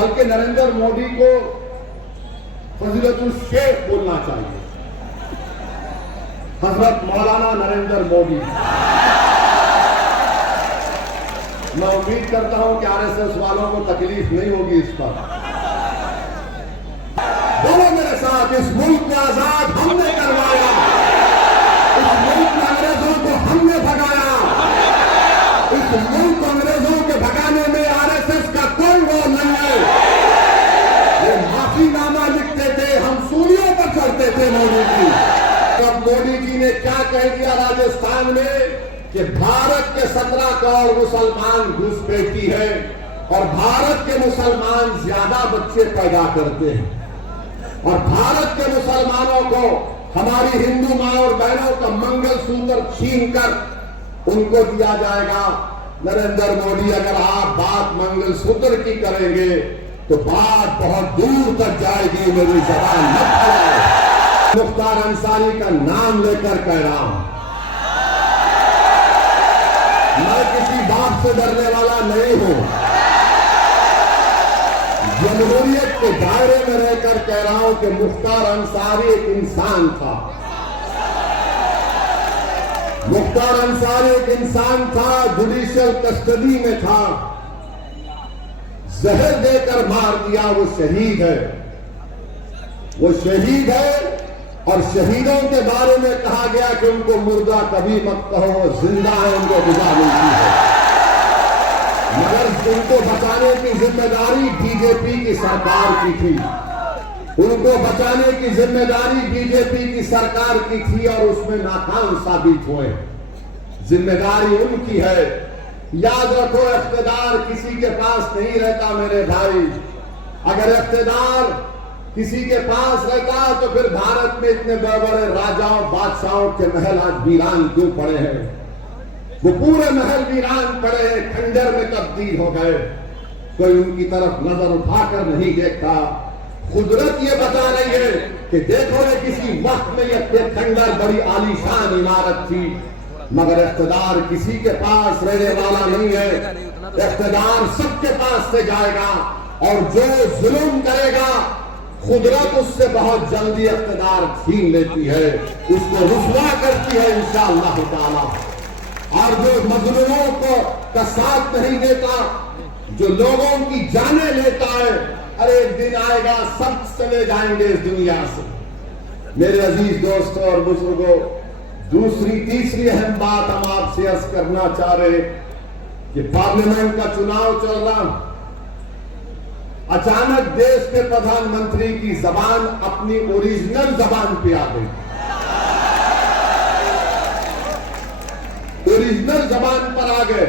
बल्कि नरेंद्र मोदी को फजीलतुल शेख बोलना चाहिए। हजरत मौलाना नरेंद्र मोदी। मैं उम्मीद करता हूं कि आरएसएस वालों को तकलीफ नहीं होगी इस पर। बोलो मेरे साथ, इस मुल्क को आजाद हमने करवाया, इस मुल्क में अंग्रेजों को हमने भगाया, इस मुल्क को अंग्रेजों के भगाने में आरएसएस का कोई रोल नहीं है। ये माफीनामा लिखते थे, हम सूलियों पर चढ़ते थे मोदी जी। तब मोदी जी ने क्या कह दिया राजस्थान में कि भारत के 17 करोड़ मुसलमान घुसपैठी है और भारत के मुसलमान ज्यादा बच्चे पैदा करते हैं और भारत के मुसलमानों को हमारी हिंदू मां और बहनों का मंगलसूत्र छीनकर उनको दिया जाएगा। नरेंद्र मोदी, अगर आप बात मंगलसूत्र की करेंगे तो बात बहुत दूर तक जाएगी। मेरी जबान मत फैलाओ। मुख्तार अंसारी का नाम लेकर कह रहा हूं, मैं किसी बात से डरने वाला नहीं हूं। जमहूरियत के दायरे में रहकर कह रहा हूं कि मुख्तार अंसारी एक इंसान था। मुख्तार अंसारी एक इंसान था, जुडिशियल कस्टडी में था, जहर देकर मार दिया। वो शहीद है, वो शहीद है। और शहीदों के बारे में कहा गया कि उनको मुर्दा कभी मत कहो, जिंदा है, उनको गुजा मिलती है। मगर उनको बचाने की जिम्मेदारी बीजेपी की सरकार की थी, उनको बचाने की जिम्मेदारी बीजेपी की सरकार की थी और उसमें नाकाम साबित हुए। जिम्मेदारी उनकी है। याद रखो, इख्तिदार किसी के पास नहीं रहता मेरे भाई। अगर इख्तिदार किसी के पास रहता तो फिर भारत में इतने बड़े बड़े राजाओं बादशाहों के महल आज वीरान क्यों पड़े हैं? वो पूरे महल वीरान पड़े हैं, खंडर में तब्दील हो गए। कोई उनकी तरफ नजर उठाकर नहीं देखता। कुदरत ये बता रही है कि देखो ये किसी वक्त में ये खंडर बड़ी आलीशान इमारत थी, मगर इख्तिदार किसी के पास रहने वाला नहीं है। इख्तिदार सबके पास से जाएगा और जो जुल्म करेगा कुदरत उससे बहुत जल्दी इख्तिदार छीन लेती है, उसको रुसवा करती है इंशाअल्लाह ताला। और जो मजलूमों को का साथ नहीं देता, जो लोगों की जाने लेता है, अरे एक दिन आएगा सब चले जाएंगे इस दुनिया से। मेरे अजीज दोस्तों और बुजुर्गों, दूसरी तीसरी अहम बात हम आपसे अर्ज करना चाह रहे कि पार्लियामेंट का चुनाव चल रहा, अचानक देश के प्रधानमंत्री की जबान अपनी ओरिजिनल जबान पे आ गई। ओरिजिनल जबान पर आ गए।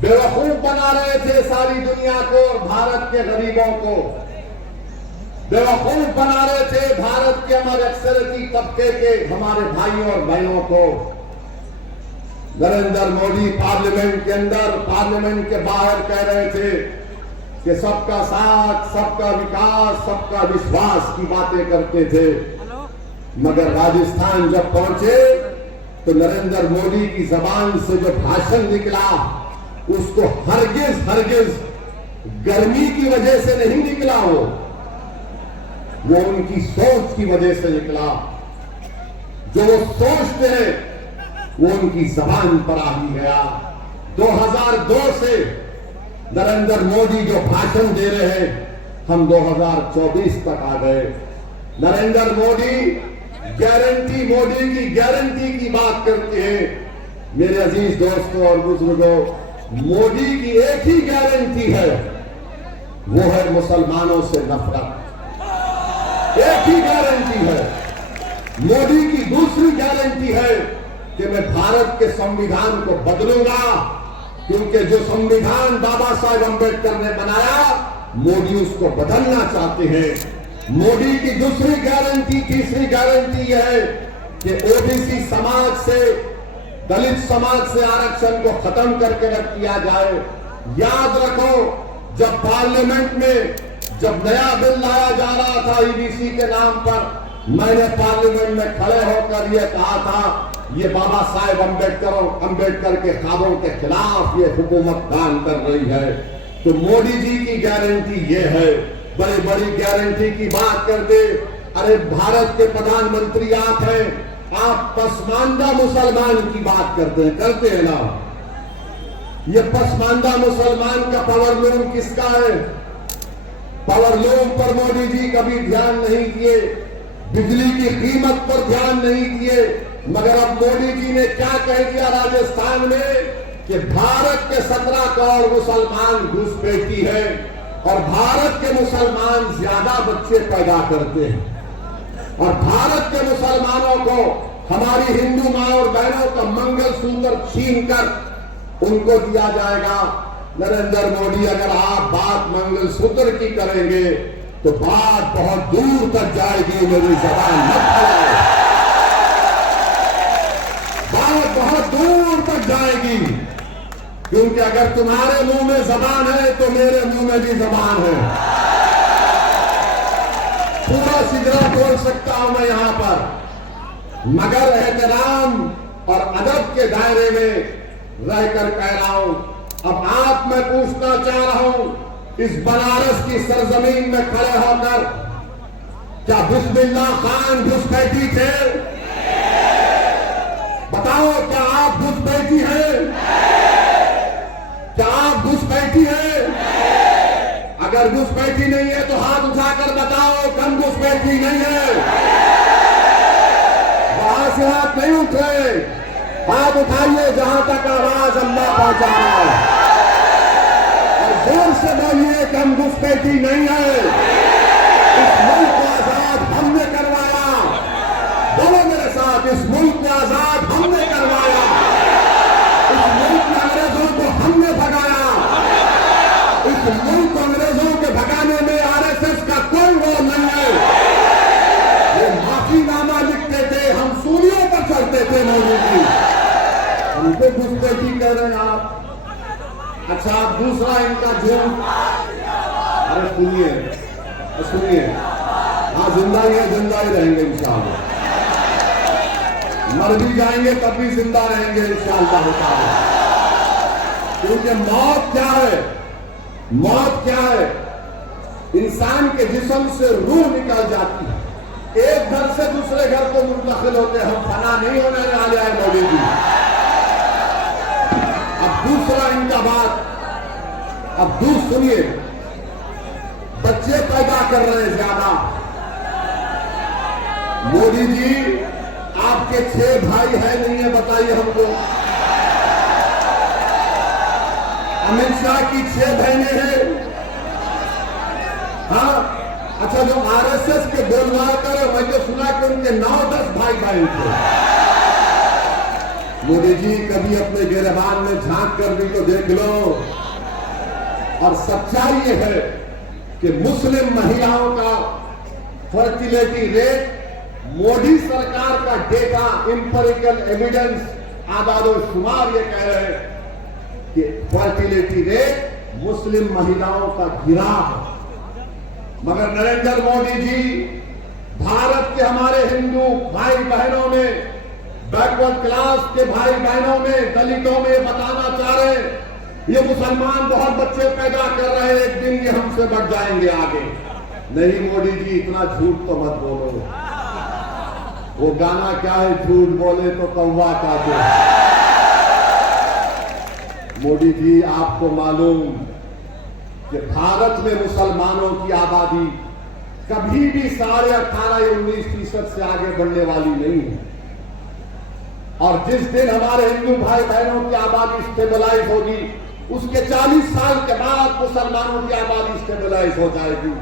बेवकूफ बना रहे थे सारी दुनिया को और भारत के गरीबों को। बेवकूफ बना रहे थे भारत के हमारे अक्सरती तबके के हमारे भाइयों और बहनों को। नरेंद्र मोदी पार्लियामेंट के अंदर, पार्लियामेंट के बाहर कह रहे थे कि सबका साथ, सबका विकास, सबका विश्वास की बातें करते थे। मगर राजस्थान जब पहुंचे तो नरेंद्र मोदी की जबान से जो भाषण निकला उसको हरगिज गर्मी की वजह से नहीं निकला, वो उनकी सोच की वजह से निकला। जो वो सोचते हैं वो उनकी जबान पर आ ही गया। 2002 से नरेंद्र मोदी जो भाषण दे रहे हैं, हम 2024 तक आ गए। नरेंद्र मोदी मोदी की गारंटी की बात करते हैं। मेरे अजीज दोस्तों और बुजुर्गों, मोदी की एक ही गारंटी है, वो है मुसलमानों से नफरत। एक ही गारंटी है। मोदी की दूसरी गारंटी है कि मैं भारत के संविधान को बदलूंगा, क्योंकि जो संविधान बाबा साहेब अम्बेडकर ने बनाया, मोदी उसको बदलना चाहते हैं। मोदी की दूसरी गारंटी, तीसरी गारंटी यह है कि ओबीसी समाज से, दलित समाज से आरक्षण को खत्म करके रख दिया जाए। याद रखो, जब पार्लियामेंट में जब नया बिल लाया जा रहा था ईबीसी के नाम पर, मैंने पार्लियामेंट में खड़े होकर यह कहा था, ये बाबा साहेब अम्बेडकर के ख्वाबों के खिलाफ ये हुकूमत काम कर रही है। तो मोदी जी की गारंटी ये है, बड़ी बड़ी गारंटी की बात कर दे। अरे भारत के प्रधानमंत्री आप हैं, आप पसमानदा मुसलमान की बात करते हैं ना। ये पसमानदा मुसलमान का पावरलूम किसका है? पावरलूम पर मोदी जी कभी ध्यान नहीं दिए, बिजली की कीमत पर ध्यान नहीं दिए। मगर अब मोदी जी ने क्या कह दिया राजस्थान में कि भारत के 17 करोड़ मुसलमान घुसपैठी है और भारत के मुसलमान ज्यादा बच्चे पैदा करते हैं और भारत के मुसलमानों को हमारी हिंदू मां और बहनों का मंगलसूत्र छीनकर उनको दिया जाएगा। नरेंद्र मोदी, अगर आप बात मंगलसूत्र की करेंगे तो बात बहुत दूर तक जाएगी। मेरी जबान मत फैलाओ, बात बहुत दूर तक जाएगी, क्योंकि अगर तुम्हारे मुंह में जबान है तो मेरे मुंह में भी जबान है। पूरा सिगरा बोल सकता हूं मैं यहां पर, मगर एहतराम और अदब के दायरे में रहकर कह रहा हूं। अब आप मैं पूछना चाह रहा हूं, इस बनारस की सरजमीन में खड़े होकर क्या बिस्मिल्लाह खान घुसपैठी थे? बताओ, क्या आप घुसपैठी हैं? क्या आप घुसपैठी हैं? अगर घुसपैठी नहीं है तो हाथ उठाकर बताओ कम घुसपैठी नहीं है। वहां से हाथ नहीं उठ रहे, हाथ उठाइए जहां तक आवाज अल्लाह पहुंचा रहा है और जोर से बोलिए कि हम घुसपैठी नहीं है। इस मुल्क को आजाद हमने करवाया। बोलो मेरे साथ, इस मुल्क को आजाद हमने करवाया। इस मुल्क में अंग्रेजों को हमने भगाया। इस मुल्क को अंग्रेजों के भगाने में आरएसएस का कोई रोल नहीं है। ये माफीनामा लिखते थे, हम सूलियों पर चढ़ते थे मोदी जी, उनको घुसपैठी कह रहे हैं आप। अच्छा, आप दूसरा इनका झूठ, अरे सुनिए सुनिए, हाँ जिंदा ही है, जिंदा ही रहेंगे इंशाअल्लाह। मर भी जाएंगे तब भी जिंदा रहेंगे इंशाअल्लाह। क्योंकि मौत क्या है? मौत क्या है? इंसान के जिस्म से रूह निकल जाती है, एक घर से दूसरे घर को मुंतकिल होते। हम फना नहीं होने वाले हैं मोदी जी। अब दूसरा इनका बात, अब दूसरा सुनिए, बच्चे पैदा कर रहे हैं ज्यादा। मोदी जी, आपके 6 भाई है नहीं है? बताइए हमको। अमित शाह की 6 बहनें हैं। हाँ, अच्छा, जो आरएसएस के बोलवाकर, मैं तो सुना कि उनके 9-10 भाई बहन थे। मोदी जी, कभी अपने गिरबान में झांक कर भी तो देख लो। और सच्चाई ये है कि मुस्लिम महिलाओं का फर्टिलिटी रेट, मोदी सरकार का डेटा, इंपेरिकल एविडेंस, आदादोशुमार ये कह रहे हैं कि फर्टिलिटी रेट मुस्लिम महिलाओं का गिरा है। मगर नरेंद्र मोदी जी भारत के हमारे हिंदू भाई बहनों में, बैकवर्ड क्लास के भाई बहनों में, दलितों में बताना चाह रहे हैं ये मुसलमान बहुत बच्चे पैदा कर रहे हैं, एक दिन ये हमसे बढ़ जाएंगे आगे। नहीं मोदी जी, इतना झूठ तो मत बोलो। वो गाना क्या है, झूठ बोले तो कौवा काटे। मोदी जी, आपको मालूम कि भारत में मुसलमानों की आबादी कभी भी 18.5 या 19% से आगे बढ़ने वाली नहीं है। और जिस दिन हमारे हिंदू भाई बहनों की आबादी स्टेबलाइज होगी, उसके 40 साल के बाद मुसलमानों की आबादी स्टेबलाइज हो जाएगी।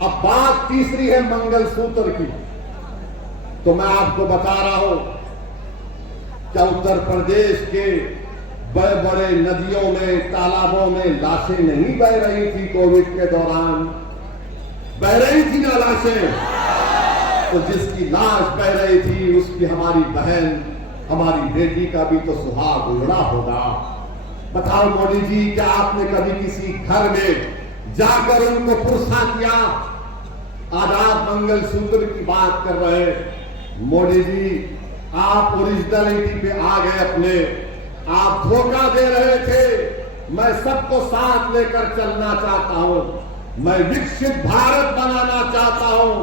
अब बात तीसरी है मंगलसूत्र की। तो मैं आपको बता रहा हूं कि उत्तर प्रदेश के बड़े बड़े नदियों में, तालाबों में लाशें नहीं बह रही थी कोविड के दौरान? बह रही थी ना लाशें? तो जिसकी लाश बह रही थी उसकी हमारी बहन, हमारी बेटी का भी तो सुहाग उजड़ा होगा। बताओ मोदी जी, क्या आपने कभी किसी घर में जाकर उनको पुरसा किया? आजाद मंगलसूत्र की बात कर रहे मोदी जी, आप ओरिजिनलिटी पे आ गए अपने। आप धोखा दे रहे थे मैं सबको साथ लेकर चलना चाहता हूं, मैं विकसित भारत बनाना चाहता हूं,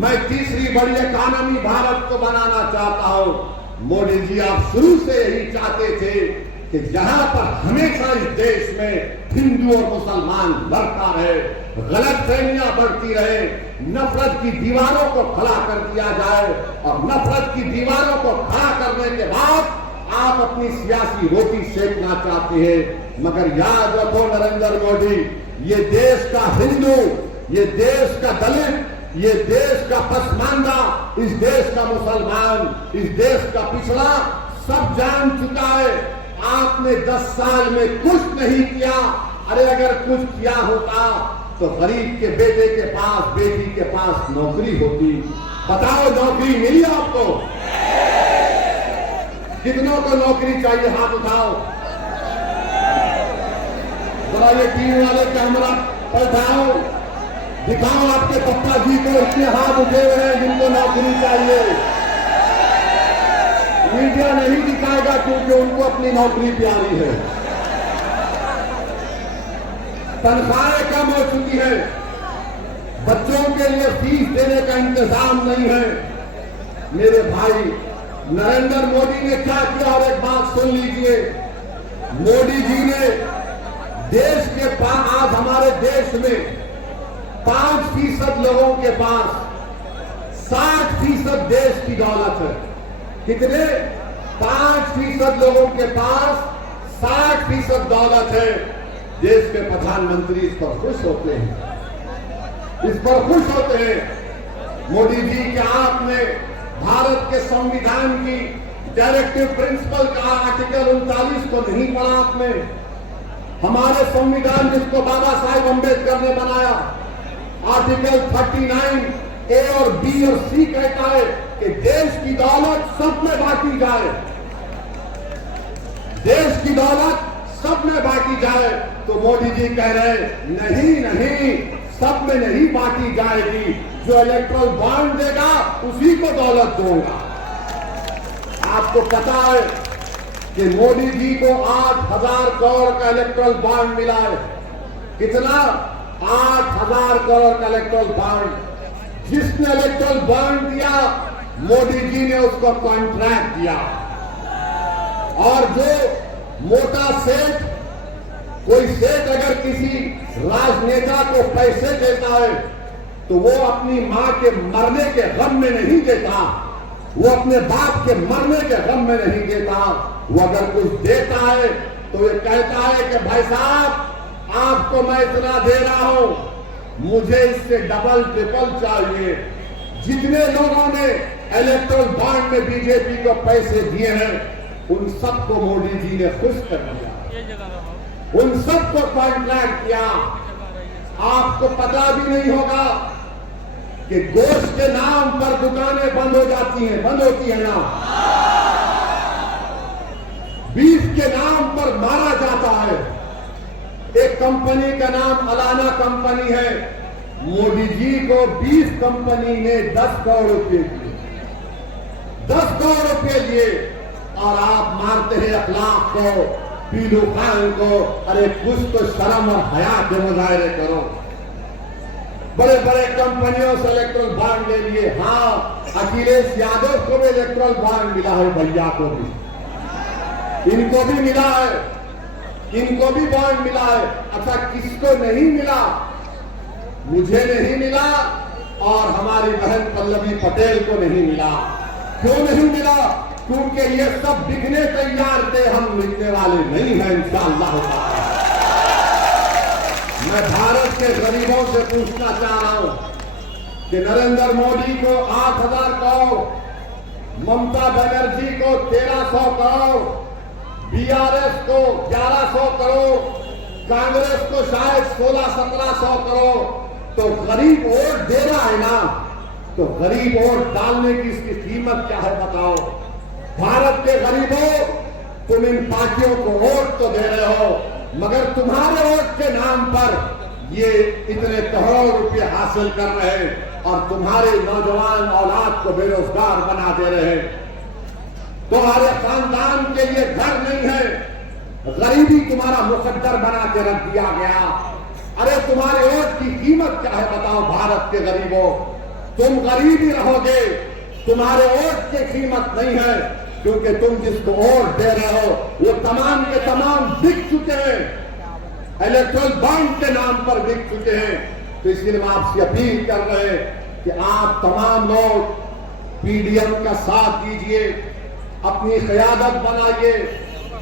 मैं तीसरी बड़ी इकॉनमी भारत को बनाना चाहता हूं। मोदी जी, आप शुरू से यही चाहते थे कि जहां पर हमेशा इस देश में हिंदू और मुसलमान लड़ता रहे, गलतफहमियां बढ़ती रहे, नफरत की दीवारों को खड़ा कर दिया जाए, और नफरत की दीवारों को खड़ा करने के बाद आप अपनी सियासी रोटी सेकना चाहते हैं। मगर याद रखो नरेंद्र मोदी, ये देश का हिंदू, ये देश का दलित, ये देश का पसमानदा, इस देश का मुसलमान, इस देश का पिछड़ा सब जान चुका है। आपने 10 साल में कुछ नहीं किया। अरे अगर कुछ किया होता तो गरीब के बेटे के पास, बेटी के पास नौकरी होती। बताओ, नौकरी मिली आपको? कितनों को नौकरी चाहिए? हाथ उठाओ जरा। ये टीवी वाले कैमरा पलटाओ, दिखाओ आपके पप्पा जी को, इतने हाथ उठे हुए हैं जिनको नौकरी चाहिए। मीडिया नहीं दिखाएगा क्योंकि उनको अपनी नौकरी प्यारी है। तनख्वाहें कम हो चुकी है, बच्चों के लिए फीस देने का इंतजाम नहीं है। मेरे भाई, नरेंद्र मोदी ने क्या किया? और एक बात सुन लीजिए, मोदी जी ने देश के पास, आज हमारे देश में 5% लोगों के पास 60% देश की दौलत है। कितने? 5% लोगों के पास 60% दौलत है। देश के प्रधानमंत्री इस पर खुश होते हैं, इस पर खुश होते हैं। मोदी जी, क्या आपने भारत के संविधान की डायरेक्टिव प्रिंसिपल का आर्टिकल 39 को नहीं पढ़ा? आपने हमारे संविधान जिसको बाबा साहेब अम्बेडकर ने बनाया, आर्टिकल 39 ए और बी और सी कहता है कि देश की दौलत सब में बांटी जाए, देश की दौलत सब में बांटी जाए। तो मोदी जी कह रहे नहीं नहीं, सब में नहीं बांटी जाएगी, जो इलेक्ट्रल बॉन्ड देगा उसी को दौलत दूंगा। आपको पता है कि मोदी जी को 8,000 करोड़ का इलेक्ट्रल बॉन्ड मिला है। कितना? 8,000 करोड़ का इलेक्ट्रल बॉन्ड। जिसने इलेक्ट्रल बॉन्ड दिया, मोदी जी ने उसको कॉन्ट्रैक्ट दिया। और जो मोटा सेठ, कोई सेठ अगर किसी राजनेता को पैसे देता है तो वो अपनी मां के मरने के गम में नहीं देता, वो अपने बाप के मरने के गम में नहीं देता। वो अगर कुछ देता है तो ये कहता है कि भाई साहब, आपको मैं इतना दे रहा हूं, मुझे इससे डबल ट्रिपल चाहिए। जितने लोगों ने इलेक्ट्रल बॉन्ड में बीजेपी को पैसे दिए हैं, उन सबको मोदी जी ने खुश कर दिया, उन सबको कॉन्ट्रैक्ट किया। आपको पता भी नहीं होगा कि गोश्त के नाम पर दुकानें बंद हो जाती हैं, बंद होती है ना, बीफ के नाम पर मारा जाता है। एक कंपनी का नाम अलाना कंपनी है, मोदी जी को बीफ कंपनी ने 10 करोड़ रुपए दिए, 10 करोड़ रुपए दिए, और आप मारते हैं अखलाक को, पीलू खान को। अरे कुछ तो शर्म और हया के मुजाहरे करो। बड़े बड़े कंपनियों से इलेक्ट्रल बॉन्ड ले लिए। हाँ, अखिलेश यादव को भी इलेक्ट्रल बॉन्ड मिला है, भैया को भी, इनको भी मिला है, इनको भी बॉन्ड मिला है। अच्छा, किसको नहीं मिला? मुझे नहीं मिला और हमारी बहन पल्लवी पटेल को नहीं मिला। क्यों नहीं मिला? क्योंकि ये सब बिकने तैयार थे, हम बिकने वाले नहीं हैं इंशाअल्लाह ताला। मैं भारत के गरीबों से पूछना चाह रहा हूं कि नरेंद्र मोदी को 8,000 करोड़, ममता बनर्जी को 1,300 करोड़, बीआरएस को 1,100 करोड़, कांग्रेस को शायद 1600-1700 करोड़, तो गरीब वोट दे रहा है ना, तो गरीब वोट डालने की इसकी कीमत क्या है बताओ? भारत के गरीबों, तुम इन पार्टियों को वोट तो दे रहे हो, मगर तुम्हारे वोट के नाम पर ये इतने करोड़ रुपए हासिल कर रहे हैं और तुम्हारे नौजवान औलाद को बेरोजगार बना दे रहे हैं। तुम्हारे खानदान के लिए घर नहीं है, गरीबी तुम्हारा मुकद्दर बना के रख दिया गया। अरे तुम्हारे वोट की कीमत क्या है बताओ भारत के गरीबों? तुम गरीब ही रहोगे, तुम्हारे वोट की कीमत नहीं है, क्योंकि तुम जिसको वोट दे रहे हो वो तमाम के तमाम बिक चुके हैं, इलेक्ट्रल बॉन्ड के नाम पर बिक चुके हैं। तो इसलिए हम आपसे अपील कर रहे हैं कि आप तमाम लोग पीडीएम का साथ दीजिए, अपनी क़यादत बनाइए,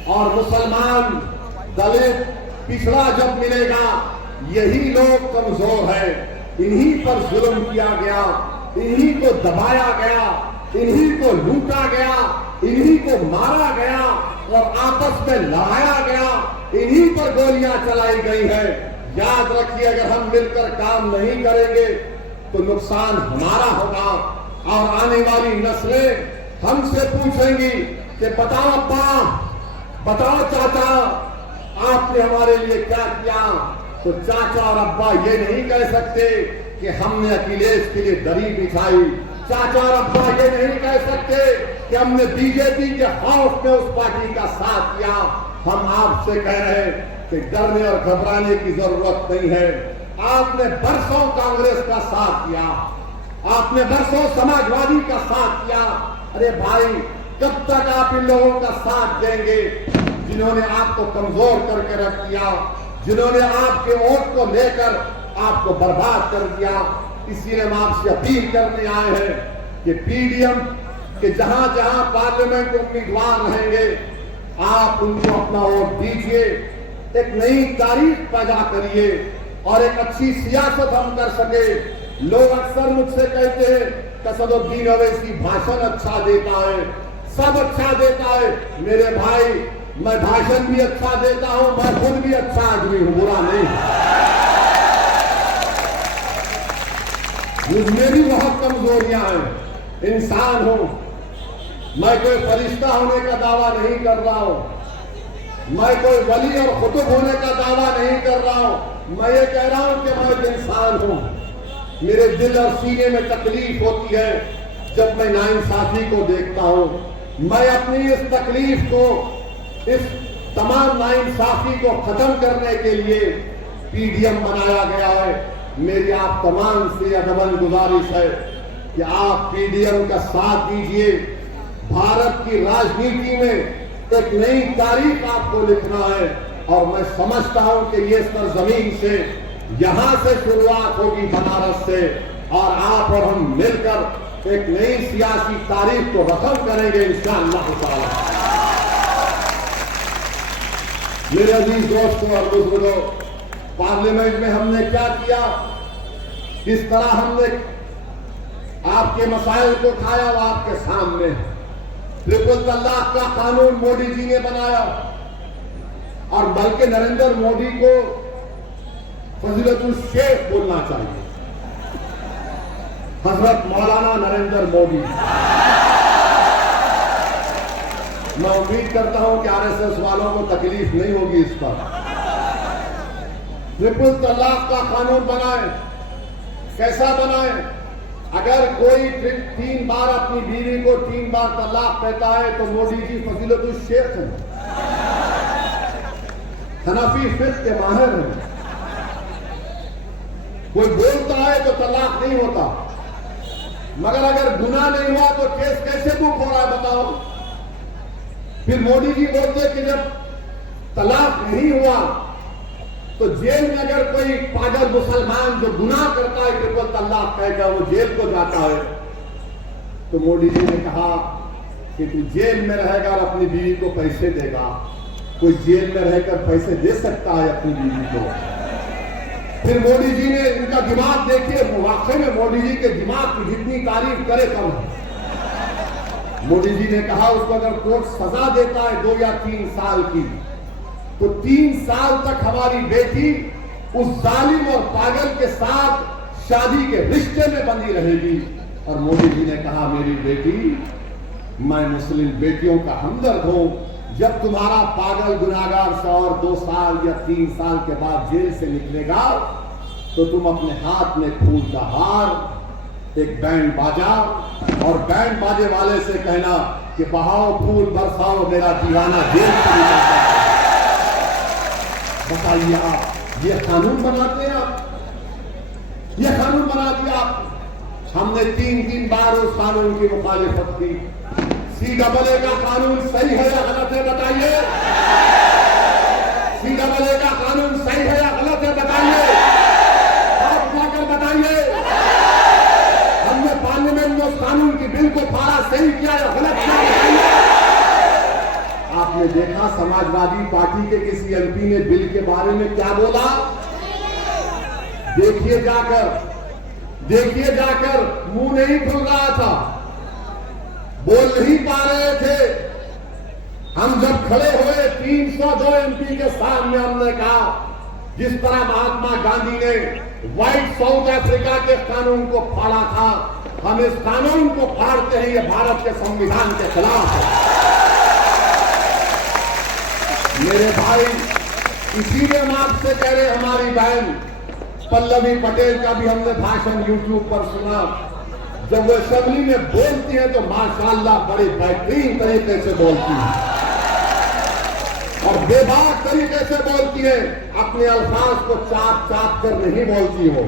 और मुसलमान, दलित, पिछड़ा जब मिलेगा, यही लोग कमजोर है, इन्हीं पर जुल्म किया गया, इन्हीं को दबाया गया, इन्हीं को लूटा गया, इन्हीं को मारा गया और आपस में लड़ाया गया, इन्हीं पर गोलियां चलाई गई है। याद रखिए, अगर हम मिलकर काम नहीं करेंगे तो नुकसान हमारा होगा, और आने वाली नस्लें हमसे पूछेंगी कि बताओ अब्बा, बताओ चाचा, आपने हमारे लिए क्या किया? तो चाचा और अब्बा ये नहीं कह सकते कि हमने अखिलेश के लिए दरी बिछाई, चाचा और अब्बा ये नहीं कह सकते कि हमने बीजेपी के खौफ में उस पार्टी का साथ किया। हम आपसे कह रहे हैं कि डरने और घबराने की जरूरत नहीं है। आपने बरसों कांग्रेस का साथ किया, आपने बरसों समाजवादी का साथ किया। अरे भाई, कब तक आप इन लोगों का साथ देंगे जिन्होंने आपको कमजोर करके रख दिया, जिन्होंने आपके वोट को लेकर आपको बर्बाद कर दिया? इसीलिए हम आपसे अपील करने आए हैं कि पीडीएम के जहां जहां पार्लियामेंट उम्मीदवार रहेंगे, आप उनको अपना वोट दीजिए, एक नई तारीख पैदा करिए और एक अच्छी सियासत हम कर सके। लोग अक्सर मुझसे कहते हैं कसदुद्दीन अवैसी भाषण अच्छा देता है, सब अच्छा देता है। मेरे भाई, मैं भाषण भी अच्छा देता हूं, मैं खुद भी अच्छा आदमी हूं, बुरा नहीं। मुझमें भी बहुत कमजोरियां हैं, इंसान हूं। मैं कोई फरिश्ता होने का दावा नहीं कर रहा हूं, मैं कोई वली और खुतब होने का दावा नहीं कर रहा हूं। मैं ये कह रहा हूं कि मैं एक इंसान हूं। मेरे दिल और सीने में तकलीफ होती है जब मैं नाइंसाफी को देखता हूं। मैं अपनी इस तकलीफ को, इस तमाम नाइंसाफी को खत्म करने के लिए पीडीएम बनाया गया है। मेरी आप तमाम से अदबन गुजारिश है कि आप पीडीएम का साथ दीजिए। भारत की राजनीति में एक नई तारीख आपको लिखना है, और मैं समझता हूं कि ये सरजमीन से, यहां से शुरुआत होगी, बनारस से, और आप और हम मिलकर एक नई सियासी तारीख को रकम करेंगे इंशाअल्लाह ताला। मेरे अजीज दोस्तों और बुजुर्गों, पार्लियामेंट में हमने क्या किया, किस तरह हमने आपके मसाइल को उठाया, वो आपके सामने। ट्रिपल तलाक का कानून मोदी जी ने बनाया, और बल्कि नरेंद्र मोदी को फजीलतुल शेख बोलना चाहिए, हजरत मौलाना नरेंद्र मोदी। मैं उम्मीद करता हूं कि आरएसएस वालों को तकलीफ नहीं होगी इस पर। ट्रिपल तलाक का कानून बनाए। कैसा बनाए? अगर कोई 3 बार अपनी बीवी को 3 बार तलाक कहता है तो मोदी जी फजीलतुल शेख हैं, हनफी फिक़्ह के माहिर हैं। कोई बोलता है तो तलाक नहीं होता, मगर अगर गुनाह नहीं हुआ तो केस कैसे बुक हो रहा है बताओ? फिर मोदी जी बोलते कि जब तलाक नहीं हुआ तो जेल में अगर कोई पागल मुसलमान जो गुनाह करता है ट्रिपल तलाक कहकर वो जेल को जाता है, तो मोदी जी ने कहा कि तू जेल में रहेगा और अपनी बीवी को पैसे देगा। कोई जेल में रहकर पैसे दे सकता है अपनी बीवी को? फिर मोदी जी ने, इनका दिमाग देखिए, वाकई में मोदी जी के दिमाग की जितनी तारीफ करे कम है। मोदी जी ने कहा उसको अगर कोर्ट सजा देता है 2 या 3 साल की, तो 3 साल तक हमारी बेटी उस जालिम और पागल के साथ शादी के रिश्ते में बंधी रहेगी। और मोदी जी ने कहा मेरी बेटी, मैं मुस्लिम बेटियों का हमदर्द हूं, जब तुम्हारा पागल गुनाहगार शौहर 2 साल या 3 साल के बाद जेल से निकलेगा तो तुम अपने हाथ में फूल का हार, एक बैंड बाजा, और बैंड बाजे वाले से कहना कि बहाओ फूल बरसाओ मेरा दीवाना जेल से निकलता है। बताइए आप, ये कानून बनाते हैं आप, ये कानून बना दिया आप। हमने 3 बार उस कानून की मुखालिफत की। CAA का कानून सही है या गलत है बताइए। CAA का कानून सही है या गलत है बताइए। आप जाकर बताइए। हमने पार्लियामेंट में उस कानून की बिल को फाड़ा, सही किया या गलत किया बताइए। आपने देखा समाजवादी पार्टी के किसी MP ने बिल के बारे में क्या बोला? देखिए जाकर मुंह नहीं खुल रहा था, बोल नहीं पा रहे थे। हम जब खड़े हुए 302 MP के सामने, हमने कहा जिस तरह महात्मा गांधी ने व्हाइट साउथ अफ्रीका के कानून को फाड़ा था, हम इस कानून को फाड़ते हैं। ये भारत के संविधान के खिलाफ है। मेरे भाई, इसीलिए हम आपसे कह रहे, हमारी बहन पल्लवी पटेल का भी हमने भाषण YouTube पर सुना। जब वो असेंबली में बोलती है तो माशाअल्लाह बड़े बेहतरीन तरीके से बोलती है और बेबाक तरीके से बोलती है। अपने अल्फाज को चाप कर नहीं बोलती हो।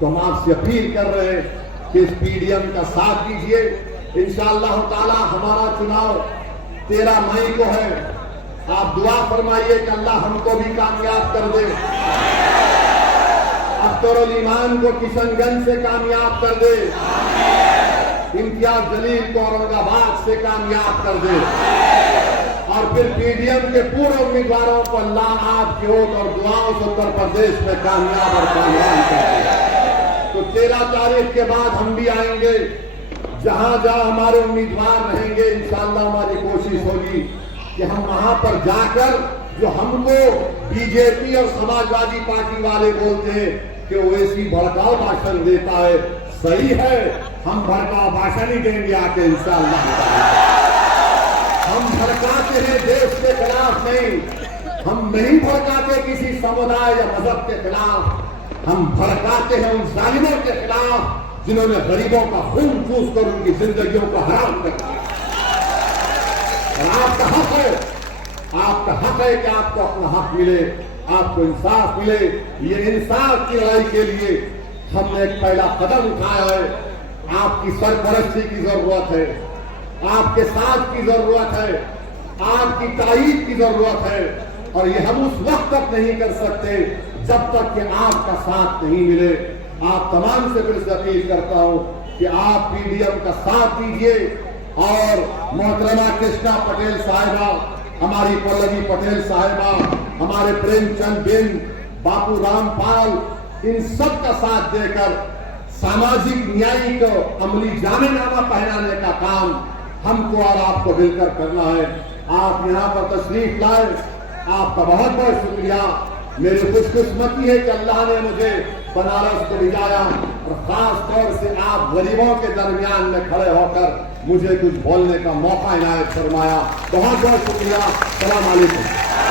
तो हम आपसे अपील कर रहे हैं कि इस PDM का साथ दीजिए। इंशाअल्लाह ताला हमारा चुनाव 13 मई को है। आप दुआ फरमाइए कि अल्लाह हमको भी कामयाब कर दे, अख्तरुल ईमान को किशनगंज से कामयाब कर दे, इम्तियाज जलील को औरंगाबाद से कामयाब कर दे और फिर PDM के पूर्व उम्मीदवारों को अल्लाह आपकी वोट और दुआओं से उत्तर प्रदेश में कामयाब और कामयाब कर दे। तो 13 तारीख के बाद हम भी आएंगे। जहां जहां हमारे उम्मीदवार रहेंगे, इंशाअल्लाह हमारी कोशिश होगी कि हम वहां पर जाकर, जो हमको BJP और समाजवादी पार्टी वाले बोलते हैं कि ओवैसी भड़काऊ भाषण देता है, सही है, हम भड़काऊ भाषण ही देंगे आके इंशाअल्लाह। हम भड़काते हैं देश के खिलाफ नहीं, हम नहीं भड़काते किसी समुदाय या मजहब के खिलाफ, हम भड़काते हैं उन जालिमों के खिलाफ जिन्होंने गरीबों का खून चूस कर उनकी जिंदगियों को हराम कर दिया। और आपका हक है कि आपको अपना हक मिले, आपको इंसाफ मिले। ये इंसाफ की लड़ाई के लिए हमने एक पहला कदम उठाया है। आपकी सरपरस्ती की जरूरत है, आपके साथ की जरूरत है, आपकी ताईद की जरूरत है। और ये हम उस वक्त तक नहीं कर सकते जब तक कि आपका साथ नहीं मिले। आप तमाम से फिर से अपील करता हूं कि आप PDM का साथ दीजिए और मोहतरमा कृष्णा पटेल साहिबा, हमारी पल्लवी पटेल साहिबा, हमारे प्रेमचंद बिन, बापू रामपाल, इन सब का साथ देकर सामाजिक न्याय को अमली जामेनामा पहनाने का काम हमको और आपको मिलकर करना है। आप यहाँ पर तशरीफ लाए, आपका बहुत बहुत शुक्रिया। मेरी खुशकिस्मती है कि अल्लाह ने मुझे बनारस को भिजाया और खास तौर से आप गरीबों के दरमियान में खड़े होकर मुझे कुछ बोलने का मौका इनायत फरमाया। बहुत बहुत शुक्रिया। सलाम अलैकुम।